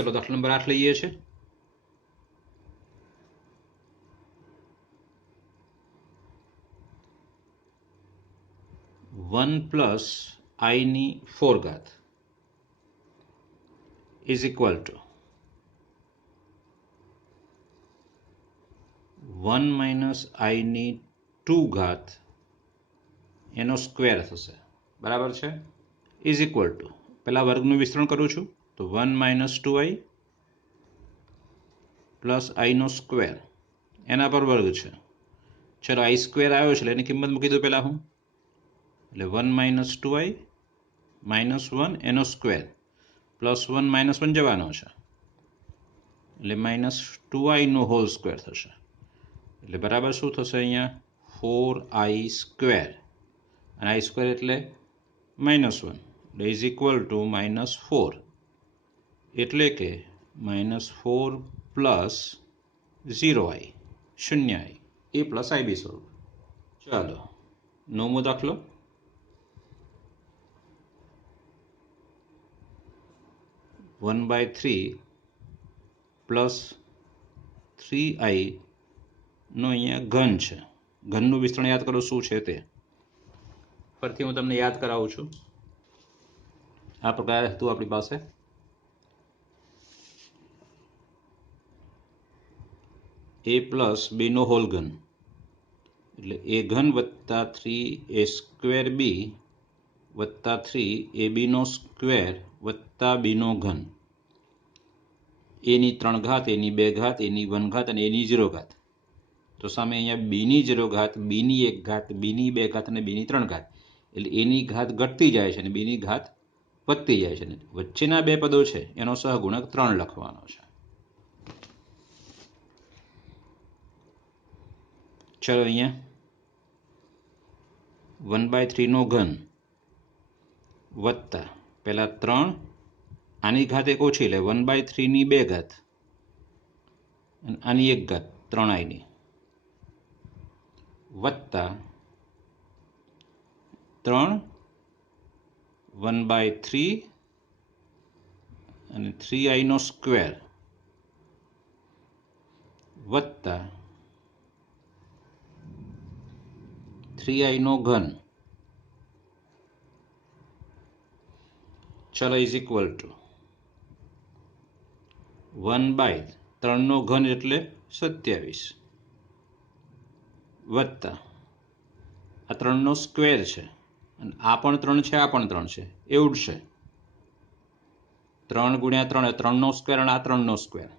चलो दाखला नंबर 8 લઈએ છે. 1 પ્લસ I ની 4 ઘાત is equal two 1 minus I ની 2 ઘાત એનો સ્ક્વેર થશે, બરાબર છે. ઇઝ ઇક્વલ ટુ પહેલા વર્ગનું વિસ્તરણ કરું છું તો 1 માઇનસ 2I પ્લસ I નો સ્ક્વેર એના પર વર્ગ છે. ચલો I સ્ક્વેર આવ્યો છે એટલે એની કિંમત મૂકી દઉં પહેલાં હું, એટલે 1 માઇનસ 2I માઇનસ 1 એનો સ્ક્વેર પ્લસ 1 માઇનસ 1 જવાનો છે એટલે માઇનસ 2I નો હોલ સ્ક્વેર થશે. એટલે બરાબર શું થશે અહીંયા 4I સ્ક્વેર, અને I સ્ક્વેર એટલે -1 એટલે ઇઝ ઇક્વલ ટુ -4, એટલે કે -4 પ્લસ 0I 0I એ પ્લસ IB સ્વરૂપ. ચાલો 9મો દાખલો. One by three plus 3I નો અહીંયા ઘન છે. ઘનનું વિસ્તરણ યાદ કરો શું છે તે. ફરીથી હું તમને યાદ કરાવું છું. આ પ્રકારે હતું આપણી પાસે a પ્લસ b નો હોલ ઘન એટલે a ઘન વત્તા 3a સ્ક્વેર b વત્તા 3ab નો સ્ક્વેર વત્તા b નો ઘન, a ની 3 ઘાત, a ની 2 ઘાત, a ની 1 ઘાત અને a ની 0 ઘાત. તો સામે અહીંયા b ની 0 ઘાત, b ની 1 ઘાત, b ની 2 ઘાત અને b ની 3 ઘાત, એટલે a ની ઘાત ઘટતી જાય છે અને b ની ઘાત વધતી જાય છે. વચ્ચેના બે પદો છે એનો સહગુણક 3 લખવાનો છે. ચલો અહીંયા 1/3 નો ઘન વત્તા પહેલા 3, આની ઘાત એક ઓછી એટલે 1/3 ની 2 ઘાત અને આની 1 ઘાત 3I ની વત્તા 3 1/3 અને 3I નો સ્ક્વેર વત્તા 3I નો ઘન. ચલો ઇઝ ઇક્વલ ટુ 1/3 નો ઘન એટલે 27 વત્તા આ 3 નો સ્ક્વેર છે અને આ પણ 3 છે, આ પણ 3 છે, એ ઉડશે. 3 ગુણ્યા 3 3 નો સ્ક્વેર અને આ 3 નો સ્ક્વેર.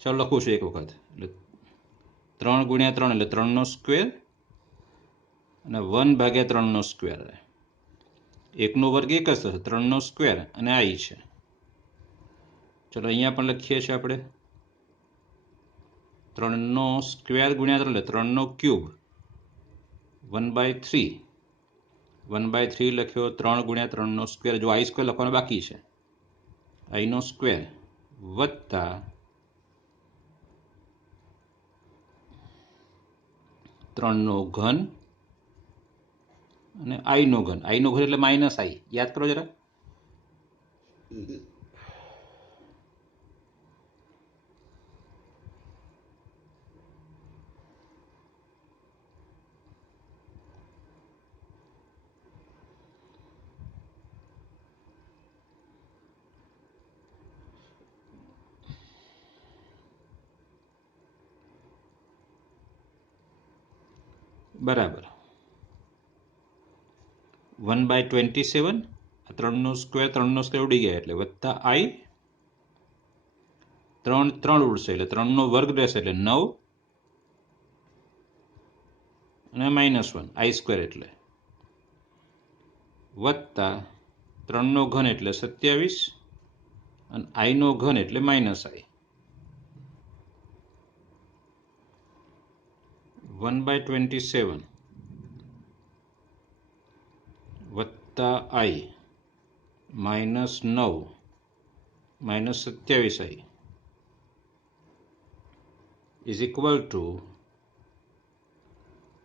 ચાલો લખું છું એક વખત, એટલે 3 ગુણ્યા 3 એટલે 3 નો સ્ક્વેર અને 1/3 નો સ્ક્વેર. 1 નો વર્ગ 1 જ થશે, 3 નો સ્ક્વેર અને I છે. ચલો અહીંયા પણ લખીએ છીએ આપણે 3 નો સ્ક્વેર ગુણ્યા 3 એટલે 3 નો ક્યુબ 1/3 1/3 લખ્યો, 3 ગુણ્યા 3 નો સ્ક્વેર, જો I સ્ક્વેર લખવાનો બાકી છે, I નો સ્ક્વેર વત્તા 3 નો ઘન અને I નો ઘન. I નો ઘન એટલે -I, યાદ કરો જરા. બરાબર 1/27, 3 નો સ્ક્વેર ઉડી ગયા એટલે વત્તા I, 3 ઉડશે એટલે 3 નો વર્ગ રહેશે એટલે 9 અને -1 I સ્ક્વેર એટલે વત્તા 3 નો ઘન એટલે 27 અને I નો ઘન એટલે -I 1/27 વત્તા I -9 -27I is equal two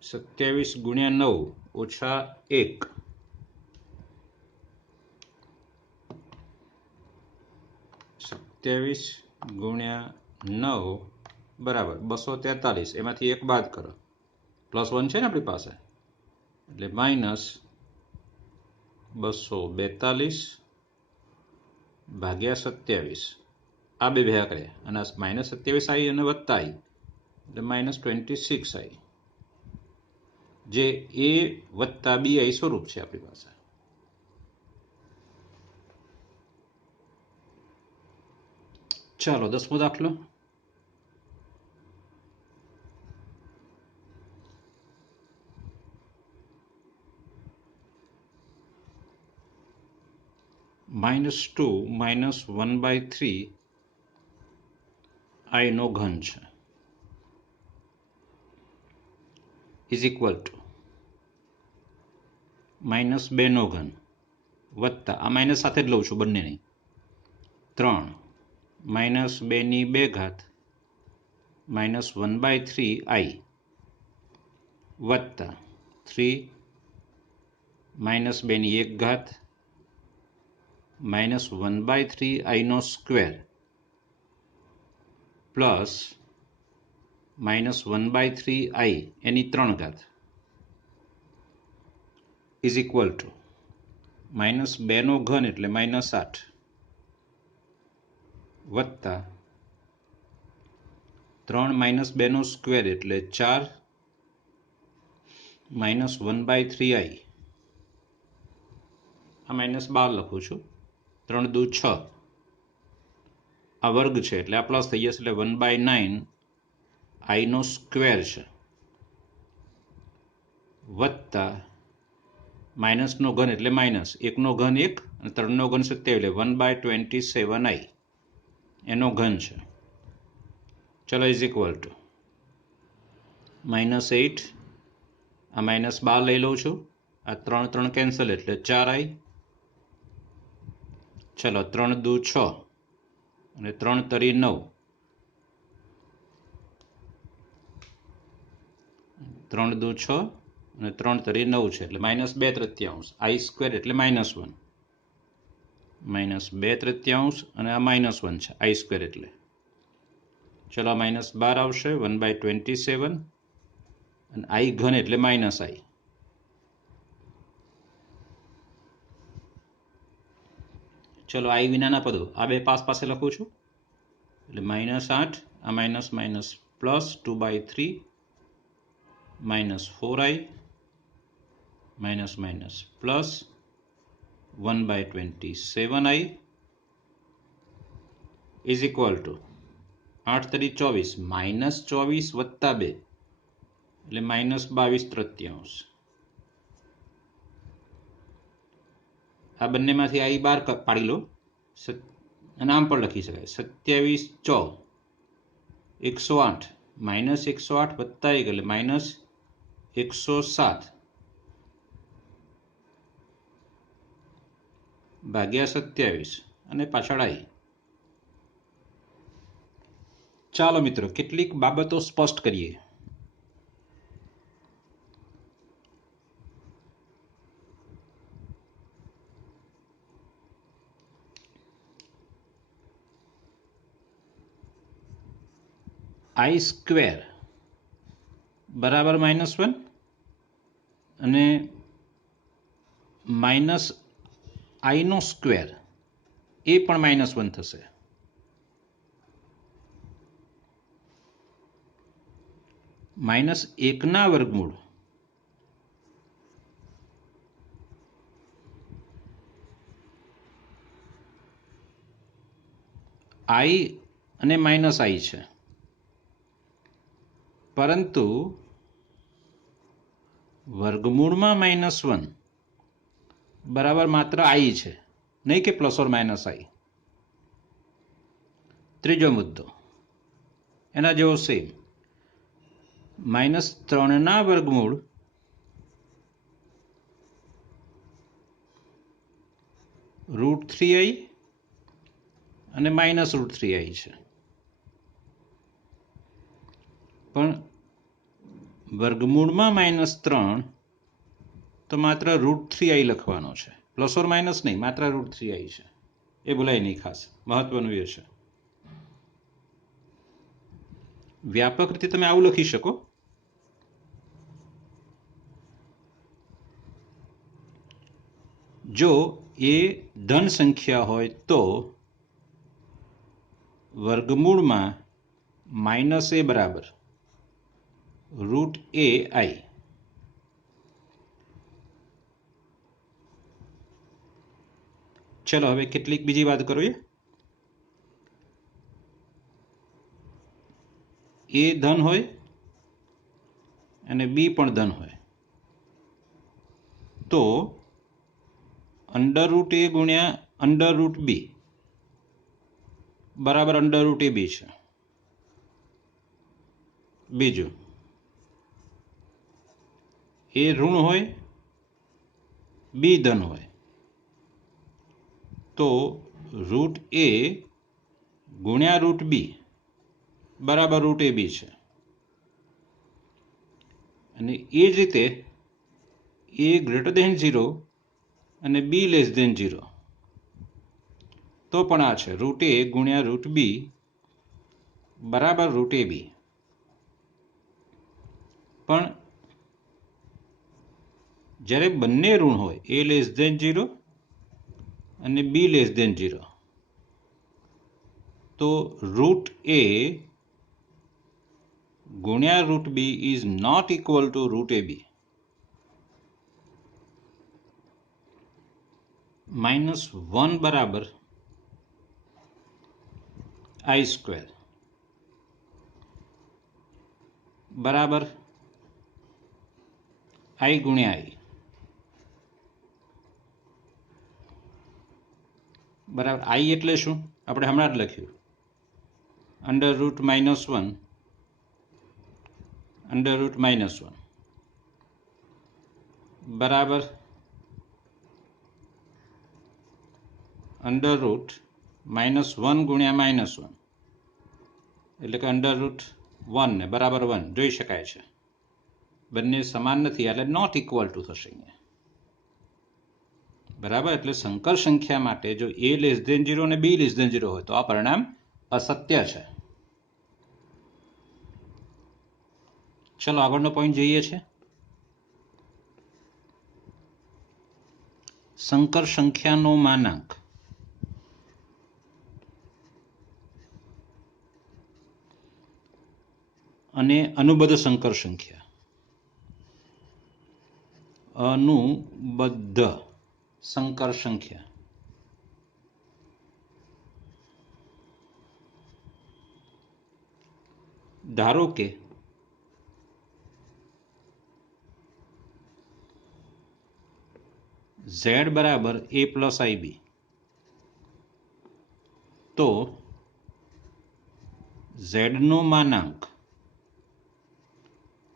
27 ગુણ્યા 9 ઓછા 1 27 ગુણ્યા 9 બરાબર 243. એમાંથી એક બાદ કરો, +1 છે ને આપણી પાસે, એટલે -242 ભાગ્યા 27. આ બે ભેગા કર્યા અને -27 આવી અને વત્તા આવી એટલે -26 આવી, જે A વત્તા BI સ્વરૂપ છે આપણી પાસે. ચાલો 10મો દાખલો. -2 - 1/3 I નો ઘન છે ઇઝ ઇક્વલ ટુ -2 નો ઘન વત્તા, આ માઇનસ સાથે જ લઉં છું બંનેની, 3 -2 ની 2 ઘાત -1/3 I વત્તા 3 -2 ની 1 ઘાત -1/3 I નો સ્ક્વેર પ્લસ -1/3 I એની 3 ઘાત ઇઝ ઇક્વલ ટુ -2 નો ઘન એટલે -8 વત્તા 3 -2 નો સ્ક્વેર એટલે 4 -1/3 I, આ -12 લખું છું, 3 દુ 6, આ વર્ગ છે એટલે આ પ્લસ થઈ જશે એટલે 1/9 I નો સ્ક્વેર છે વત્તા માઇનસનો ઘન એટલે માઇનસ, 1 નો ઘન 1 અને 3 નો ઘન 27 એટલે 1/27 I એનો ઘન છે. ચલો ઇઝ ઇક્વલ ટુ -8, આ -12 લઈ લઉં છું, આ 3 3 કેન્સલ એટલે 4 I. ચલો 3 દુ 6 અને 3 તરી 9, 3 દુ 6 અને 3 તરી 9 છે એટલે -2/3 I સ્ક્વેર એટલે -1, -2/3 અને આ -1 છે I સ્ક્વેર એટલે. ચલો આ -12 આવશે 1/27 અને I ઘન એટલે -I. ચલો I વિનાના પદો આ બે પાસ પાસે લખું છું એટલે -8, આ minus minus plus 2/3 -4I minus minus plus 1/27I is equal two 8 તરી 24 -24 વત્તા 2 એટલે -22/3. આ બંનેમાંથી I બાર પાડી લો અને આમ પણ લખી શકાય 27 4 108 -108 વત્તા 1 એટલે -107 ભાગ્યા 27 અને પાછળ I. ચાલો મિત્રો કેટલીક બાબતો સ્પષ્ટ કરીએ. I સ્ક્વેર બરાબર -1 અને -I નો સ્ક્વેર એ પણ -1 થશે. -1 વર્ગમૂળ I અને -I છે, પરંતુ વર્ગમૂળમાં -1 બરાબર માત્ર I છે, નહીં કે પ્લસ ઓર માઇનસ I. ત્રીજો મુદ્દો એના જેવો સેમ, -3 વર્ગમૂળ √3I અને -√3I છે, પણ વર્ગમૂળમાં -3 તો માત્ર √3I લખવાનો છે, પ્લસ ઓર માઇનસ નહીં, માત્ર √3I છે. એ ભૂલાય નહીં, ખાસ મહત્વનું એ છે. વ્યાપક રીતે તમે આવું લખી શકો, જો એ ધન સંખ્યા હોય તો વર્ગમૂળમાં -a બરાબર √ai. ચલો હવે કેટલીક બીજી વાત કરીએ. એ ધન હોય અને બી પણ ધન હોય તો √a ગુણ્યા √b બરાબર √ab છે. બીજું, એ ઋણ હોય બી ધન હોય તો √a ગુણ્યા √b બરાબર √ab છે. અને એ જ રીતે a > 0 અને b < 0 તો પણ આ છે √a ગુણ્યા √b બરાબર √ab. પણ જ્યારે બંને ઋણ હોય a < 0 અને b < 0 તો √a ગુણ્યા √b is not equal to √ab. -1 બરાબર i² બરાબર i ગુણ્યા i બરાબર i એટલે શું? આપણે હમણાં જ લખ્યું √-1 √-1 બરાબર √-1 ગુણ્યા -1 એટલે કે √1 ને બરાબર 1 જોઈ શકાય છે. બંને સમાન નથી એટલે નોટ ઇક્વલ ટુ થશે અહીંયા. બરાબર, એટલે સંકર સંખ્યા માટે જો a < 0 અને b < 0 હોય તો આ પરિણામ અસત્ય છે. ચલો આગળનો પોઈન્ટ જોઈએ છે. સંકર સંખ્યાનો માનાંક અને અનુબદ્ધ સંકર સંખ્યા. અનુબદ્ધ સંકર સંખ્યા ધારો કે z બરાબર a + ib તો z નો માનાંક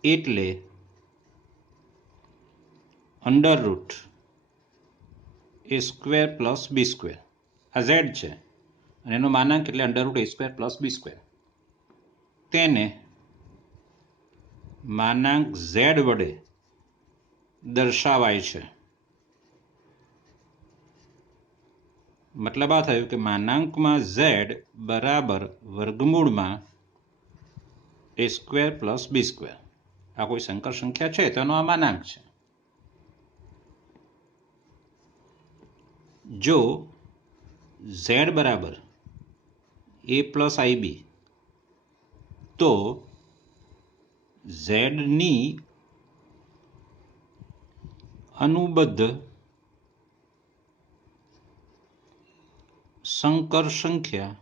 એટલે √a² + b². આ z છે અને એનો માનાંક એટલે √a² + b². તેને માનાંક z વડે દર્શાવાય છે. મતલબ આ થયું કે માનાંકમાં z બરાબર વર્ગમૂળમાં a² + b². આ કોઈ સંકર સંખ્યા છે તેનો આ માનાંક છે. જો z બરાબર a + ib તો z ની અનુબદ્ધ સંકર સંખ્યા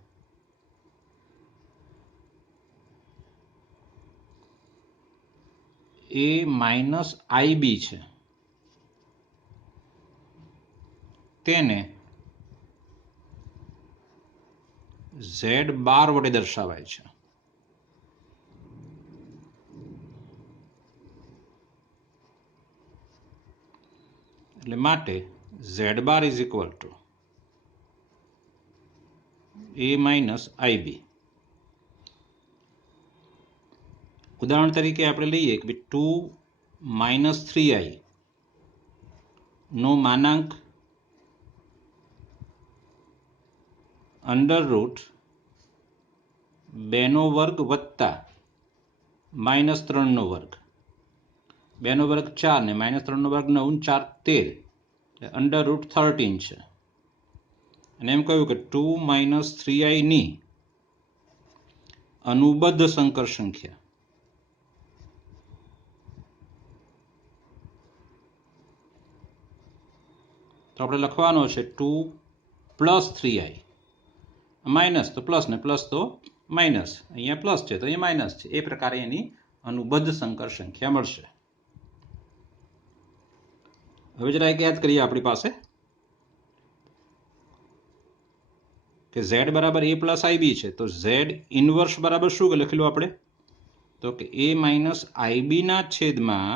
a - ib છે. તેને z બાર વડે દર્શાવાય છે. એટલે માટે z bar is equal two a - ib. ઉદાહરણ તરીકે આપણે લઈએ કે 2 - 3i નો માનાંક √2² + -3 વર્ગ, 2 વર્ગ 4 ને -3 વર્ગ 9 4 13 એટલે √13 છે. અને એમ કહ્યું કે 2 - 3i ની અનુબદ્ધ સંકર સંખ્યા તો આપણે લખવાનો છે 2 + 3i, માઇનસ તો પ્લસ ને પ્લસ તો માઇનસ, અહીંયા પ્લસ છે તો અહીંયા માઇનસ છે, એ પ્રકારે એની અનુબદ્ધ સંકર સંખ્યા મળશે. હવે જરા એક યાદ કરીએ આપણી પાસે કે z બરાબર a પ્લસ ib છે, તો z ઇનવર્સ બરાબર શું લખેલું આપણે? તો કે a માઇનસ ib ના છેદમાં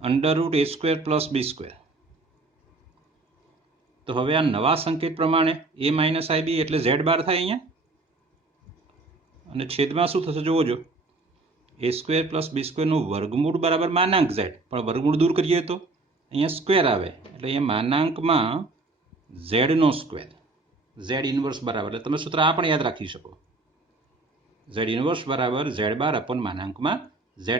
√a² + b². તો હવે આ નવા સંકેત પ્રમાણે a માઇનસ ib એટલે z બાર થાય અહીંયા, અને છેદમાં શું થશે જોવો, a² + b² નું વર્ગમૂળ બરાબર માનાંક z, પણ વર્ગમૂળ દૂર કરીએ તો અહીંયા સ્ક્વેર આવે એટલે અહીંયા માનાંકમાં z², z ઇનવર્સ બરાબર, એટલે તમે સૂત્ર આ પણ યાદ રાખી શકો, z ઇનવર્સ બરાબર z બાર અપોન માનાંકમાં z².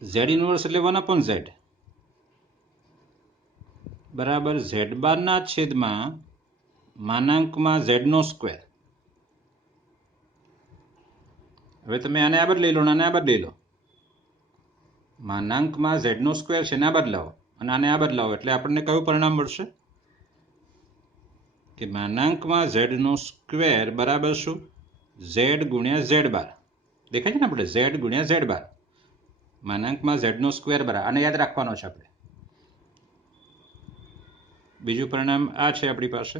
z ઇનવર્સ એટલે 1/z બરાબર z બાર ના છેદમાં માનાંકમાં z². હવે તમે આને આ બદલી લો, આને આ બદલી લો, માનાંકમાં z² છે ને આ બદલાવો અને આને આ બદલાવો એટલે આપણને કયું પરિણામ મળશે કે માનાંકમાં z² બરાબર શું? z × z બાર. દેખાય છે ને આપણે z × z બાર, માનાંકમાં z² બરાબર, આને યાદ રાખવાનો છે આપણે. બીજું પરિણામ આ છે આપણી પાસે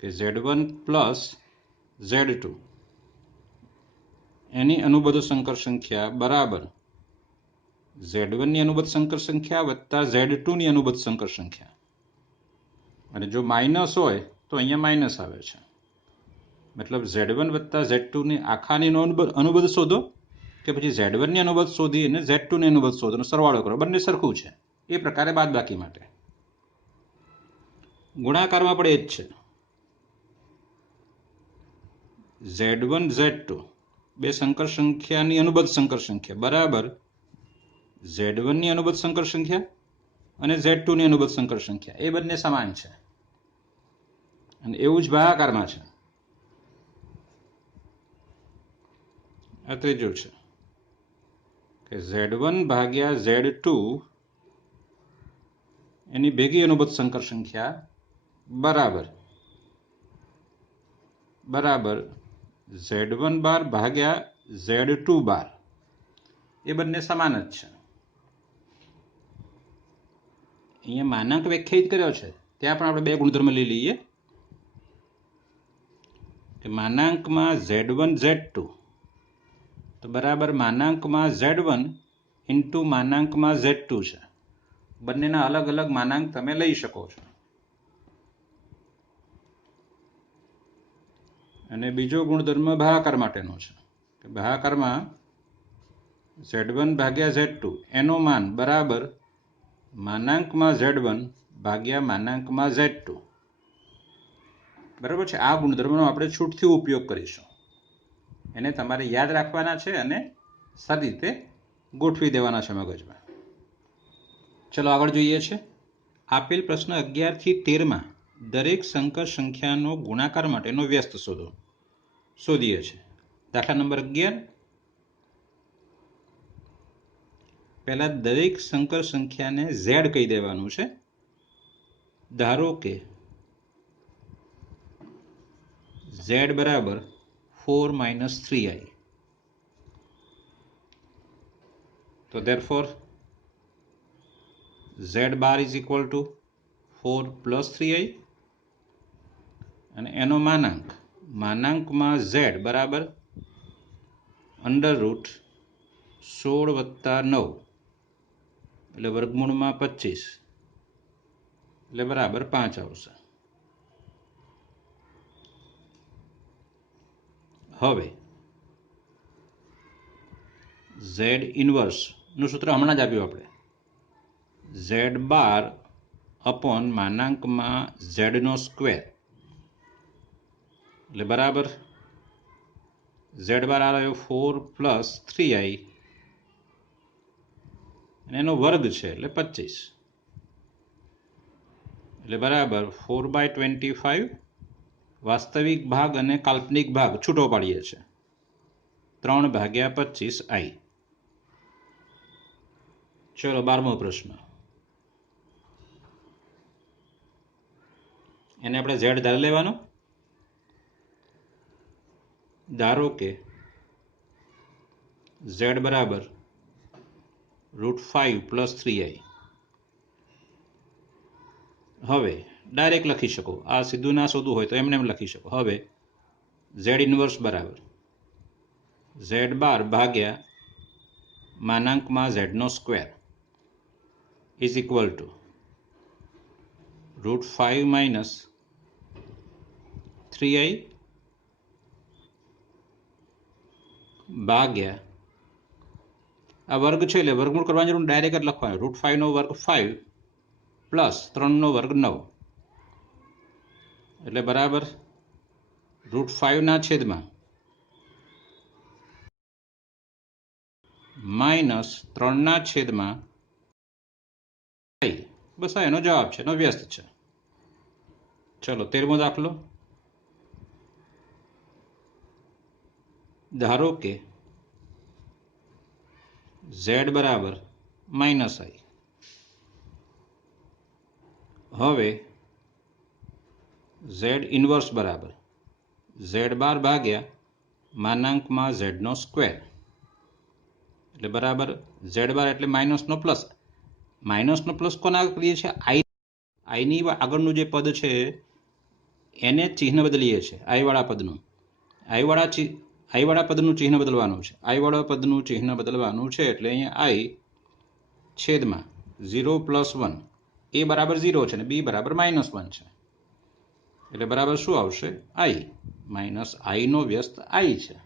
કે z1 + z2 એની અનુબદ્ધ સંકર સંખ્યા બરાબર z1 ની અનુબદ્ધ સંકર સંખ્યા વત્તા z2 ની અનુબદ્ધ સંકર સંખ્યા. અને જો માઇનસ હોય તો અહીંયા માઇનસ આવે છે, મતલબ z1 વત્તા z2 ની આખાની અનુબદ્ધ શોધો કે પછી z1 ની અનુબદ્ધ શોધી અને z2 ની અનુબદ્ધ શોધનો સરવાળો કરો, બંને સરખું છે. એ પ્રકારે બાદબાકી માટે ગુણાકારમાં પણ એ જ છે. z1 z2 બે સંકર સંખ્યાની અનુબદ્ધ સંકર સંખ્યા બરાબર z1 ની અનુબદ્ધ સંકર સંખ્યા અને z2 ની અનુબદ્ધ સંકર સંખ્યા, એ બંને સમાન છે. અને એવું જ ભાગાકારમાં છે. આ ત્રીજું છે કે z1 ભાગ્યા z2 એની ભેગી અનુબદ્ધ સંકર સંખ્યા બરાબર z1 બાર ભાગ્યા z2 બાર, એ બંને સમાન જ છે. અહીંયા માનાંક વ્યાખ્યાયિત કર્યો છે ત્યાં પણ આપણે બે ગુણધર્મ લઈ લઈએ કે માનાંકમાં z1 z2 તો બરાબર માનાંકમાં z1 × માનાંકમાં z2 છે. બંનેના અલગ અલગ માનાંક તમે લઈ શકો છો. અને બીજો ગુણધર્મ ભાગાકાર માટેનો છે કે ભાગાકારમાં z1 ભાગ્યા z2 એનો માન બરાબર માનાંકમાં z1 ભાગ્યા માનાંકમાં z2. બરાબર છે. આ ગુણધર્મનો આપણે છૂટથી ઉપયોગ કરીશું, એને તમારે યાદ રાખવાના છે અને સારી રીતે ગોઠવી દેવાના છે મગજમાં. ચલો આગળ જોઈએ છે. આપેલ પ્રશ્ન 11 થી 13માં દરેક સંકર સંખ્યાનો ગુણાકાર માટેનો વ્યસ્ત શોધીએ છે. દાખલા નંબર 11. પહેલા દરેક સંકર સંખ્યાને z કહી દેવાનું છે. ધારો કે z બરાબર 4 - 3i. તો therefore z bar is equal to 4 + 3i અને એનો માનાંકમાં z બરાબર √16 + 9 એટલે વર્ગમૂળમાં 25 એટલે બરાબર 5 આવશે. હવે z ઇનવર્સ નું સૂત્ર હમણાં જ આપ્યું આપણે, z બાર અપોન માનાંકમાં z² એટલે બરાબર ઝેડ બાર આવ્યો 4 પ્લસ 3i અને એનો વર્ગ છે એટલે 25 એટલે બરાબર 4/25 વાસ્તવિક ભાગ અને કાલ્પનિક ભાગ છૂટો પાડીએ છે 3/25i. ચલો 12મો પ્રશ્ન. એને આપણે ઝેડ ધારી લેવાનો. ધારો કે ઝેડ બરાબર √5 + 3i. હવે ડાયરેક્ટ લખી શકો, આ સીધું ના શોધવું હોય તો એમને એમ લખી શકો. હવે ઝેડ ઇન્વર્સ બરાબર ઝેડ બાર ભાગ્યા માનાંકમાં ઝેડનો square is equal to √5 - 3i ભાગ્યા આ વર્ગ છે એટલે વર્ગમૂળ કરવાની જરૂર, ડાયરેક્ટ જ લખવાનું. √5 નો વર્ગ 5 પ્લસ 3 નો વર્ગ 9 એટલે બરાબર √5 ના છેદમાં -3 ના છેદમાં બસ આ એનો જવાબ છે, એનો વ્યસ્ત છે. ચલો 13મો દાખલો. ધારો કે ઝેડ બરાબર -i. હવે ઝેડ ઇન્વર્સ બરાબર ઝેડ બાર ભાગ્યા માનાંકમાં ઝેડનો સ્ક્વેર એટલે બરાબર ઝેડ બાર એટલે માઇનસનો પ્લસ. માઇનસનો પ્લસ કોના કરીએ છીએ? આઈની આગળનું જે પદ છે એને ચિહ્ન બદલીએ છીએ, આઈવાળા પદનું. આઈવાળા પદનું ચિહ્ન બદલવાનું છે. આઈવાળા પદનું ચિહ્ન બદલવાનું છે એટલે અહીંયા આઈ છેદમાં 0 + 1 એ બરાબર 0 છે અને બી બરાબર -1 છે એટલે બરાબર શું આવશે? આઈ. -આઈનો વ્યસ્ત આઈ છે.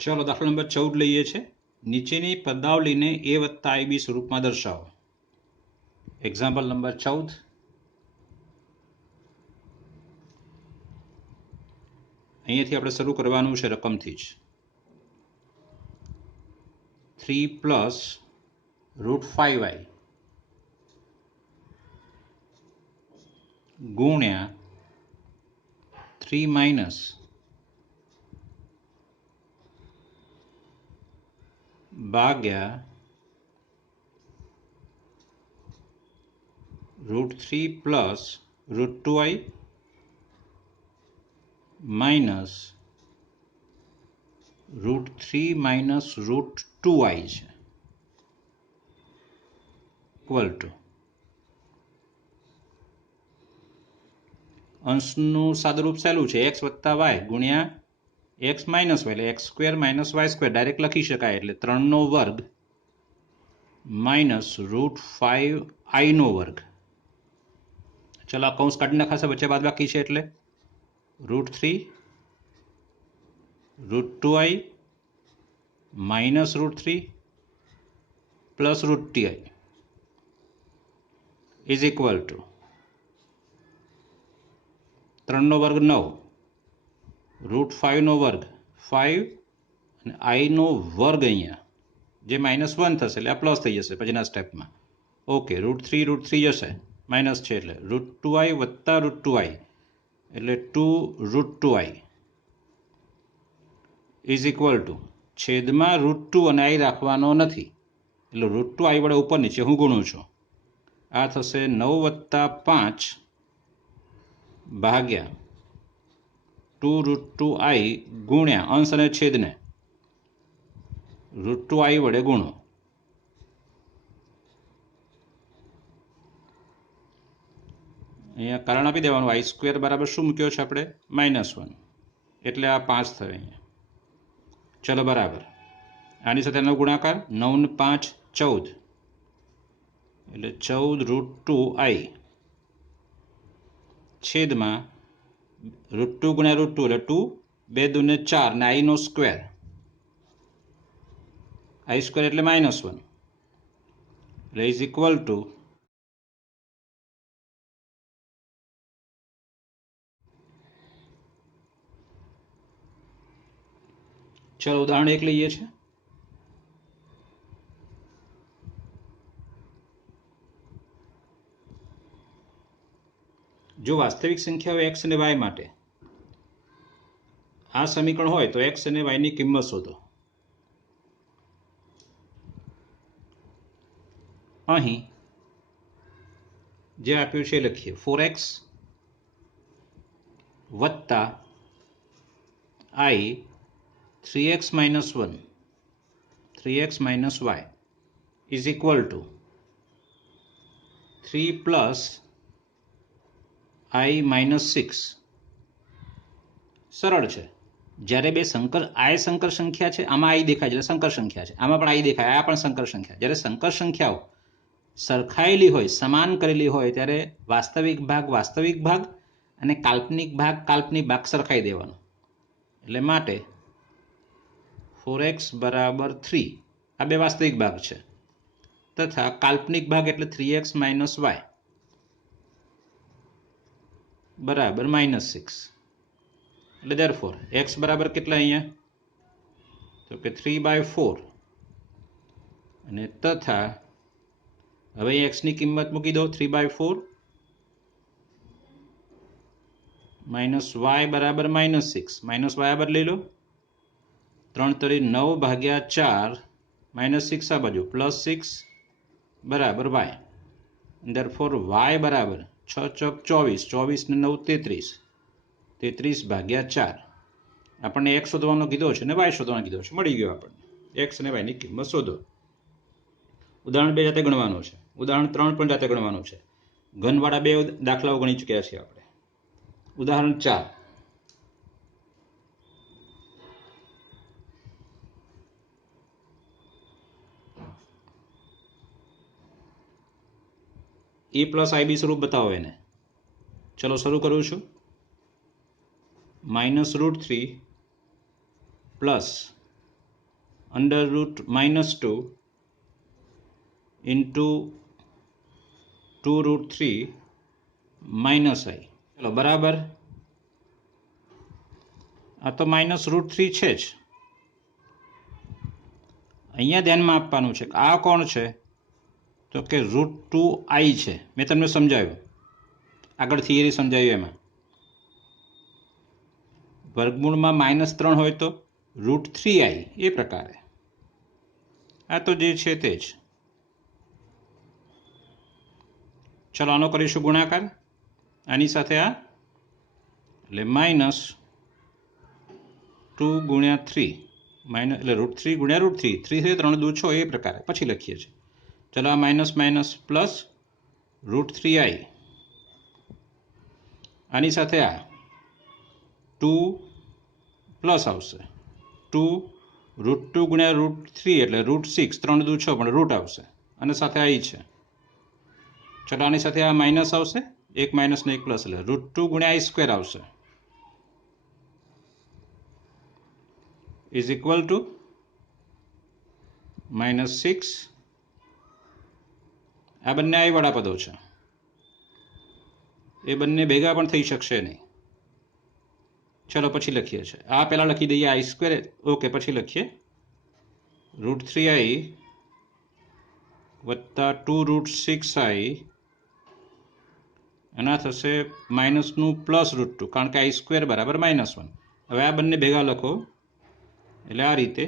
ચલો દાખલા નંબર 14 લઈએ છે. નીચેની પદાવલીને a + ib સ્વરૂપમાં દર્શાવો. Example number 14. અહીંયાથી આપણે શરૂ કરવાનું છે રકમથી જ. 3 + √5i ગુણ્યા 3 - ભાગ્યા √3 + √2i માઇનસ √3 - √2i છે ઇક્વલ ટુ અંશનું સાદુરૂપ સહેલું છે, x + y ગુણ્યા x - y એટલે x² - y² ડાયરેક્ટ લખી શકાય એટલે 3નો વર્ગ માઇનસ √5i નો વર્ગ. ચલો આ કૌંસ કાઢી નાખાશે, વચ્ચે બાદ બાકી છે એટલે √3 √2i minus √3 plus √2i is equal to 3નો વર્ગ 9 √5નો વર્ગ 5 અને આઈનો વર્ગ અહીંયા જે -1 થશે એટલે આ પ્લસ થઈ જશે પછીના સ્ટેપમાં. ઓકે, √3 જશે, માઇનસ છે એટલે √2i + √2i એટલે 2 √2i ઇઝ ઇક્વલ ટુ છેદમાં √2 અને i રાખવાનો નથી એટલે √2i વડે ઉપર નીચે હું ગુણું છું. આ થશે 9 + 5 ભાગ્યા 2 √2i ગુણ્યા અંશ અને છેદને √2i વડે ગુણો. અહીંયા કારણ આપી દેવાનું, i² બરાબર શું મૂક્યો છે આપણે? -1 એટલે આ 5 થયો અહીંયા. ચલો બરાબર આની સાથે એનો ગુણાકાર 9 ને 5 14 એટલે 14 √2i છેદમાં √2 × √2 એટલે 2 2 × 4 ને i નો સ્ક્વેર, i² એટલે -1 એટલે ઇઝ ઇક્વલ ટુ ચલો ઉદાહરણ 1 લઈએ છીએ. જો વાસ્તવિક સંખ્યાઓ x અને y માટે આ સમીકરણ હોય તો x અને y ની કિંમત શોધો. અહીં જે આપ્યું છે લખીએ 4x વત્તા I 3x minus 1 3x minus y is equal to 3 plus I minus 6. સરળ છે. જ્યારે બે સંકર સંખ્યા છે, આમાં I દેખાય એટલે સંકર સંખ્યા છે, આમાં પણ I દેખાય, આ પણ સંકર સંખ્યા. જ્યારે સંકર સંખ્યાઓ સરખાયેલી હોય, સમાન કરેલી હોય, ત્યારે વાસ્તવિક ભાગ અને કાલ્પનિક ભાગ સરખાઈ દેવાનો. એટલે માટે 4x બરાબર 3 આ બે વાસ્તવિક ભાગ છે, તથા કાલ્પનિક ભાગ એટલે 3x minus y બરાબર -6. એટલે therefore x બરાબર કેટલા અહીંયા? તો કે 3/4 અને તથા હવે x ની કિંમત મૂકી દો 3/4 માઇનસ y બરાબર -6 માઇનસ y બરાબર લઈ લો 3 × 9/4 -6 આ બાજુ +6 બરાબર y. therefore y બરાબર 6 ચોક 24 24 ને 9 33 33/4. આપણને x શોધવાનો કીધો છે ને y શોધવાનો કીધો છે, મળી ગયો આપણને. x અને y ની કિંમત શોધો. ઉદાહરણ 2 જાતે ગણવાનું છે, ઉદાહરણ 3 પણ જાતે ગણવાનું છે. ઘનવાળા 2 દાખલાઓ ગણી ચૂક્યા છીએ આપણે. ઉદાહરણ 4 a પ્લસ ib સ્વરૂપ બતાવો એને. ચલો શરૂ કરું છું. -√3 પ્લસ √-2 ઇન્ટુ 2√3 માઇનસ i. ચલો બરાબર. આ તો -√3 છે જ. અહીંયા ધ્યાનમાં આપવાનું છે કે આ કોણ છે? તો કે √2i છે. મેં તમને સમજાવ્યું, આગળ થિયરી સમજાવ્યું એમાં. વર્ગમૂળમાં -3 હોય તો √3i એ પ્રકારે. આ તો જે છે તે જ. ચલો આનો કરીશું ગુણાકાર આની સાથે આ, એટલે -2 × 3 એટલે √3 × √3 3 3 દુ 6 એ પ્રકારે પછી લખીએ છીએ. ચલો આ માઇનસ પ્લસ √3i આની સાથે આ 2 પ્લસ આવશે 2 √2 × √3 એટલે √6 3 દુ 6 પણ રૂટ આવશે અને સાથે i છે. ચલો આની સાથે આ માઇનસ આવશે, એક માઇનસ ને એક પ્લસ એટલે √2 × i² આવશે ઇઝ ઇક્વલ ટુ -6. આ બંને i વાળા પદો છે, એ બંને ભેગા પણ થઈ શકશે નહીં. ચલો પછી લખીએ છીએ. આ પહેલા લખી દઈએ i². ઓકે, પછી લખીએ √3i વત્તા 2√6i એના થશે માઇનસનું પ્લસ √2 કારણ કે i² બરાબર -1. હવે આ બંને ભેગા લખો એટલે આ રીતે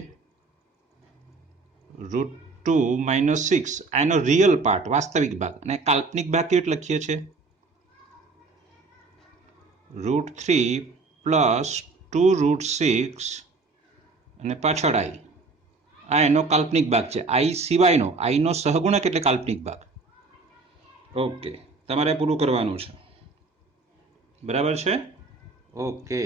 √2 -6 આનો રિયલ પાર્ટ વાસ્તવિક ભાગ, અને કાલ્પનિક ભાગ કેવી રીતે લખીએ છીએ? √3 પ્લસ 2√6 અને પાછળ i. આ એનો કાલ્પનિક ભાગ છે. i સિવાયનો, i નો સહગુણક એટલે કાલ્પનિક ભાગ. ઓકે, તમારે પૂરું કરવાનું છે. બરાબર છે? ઓકે.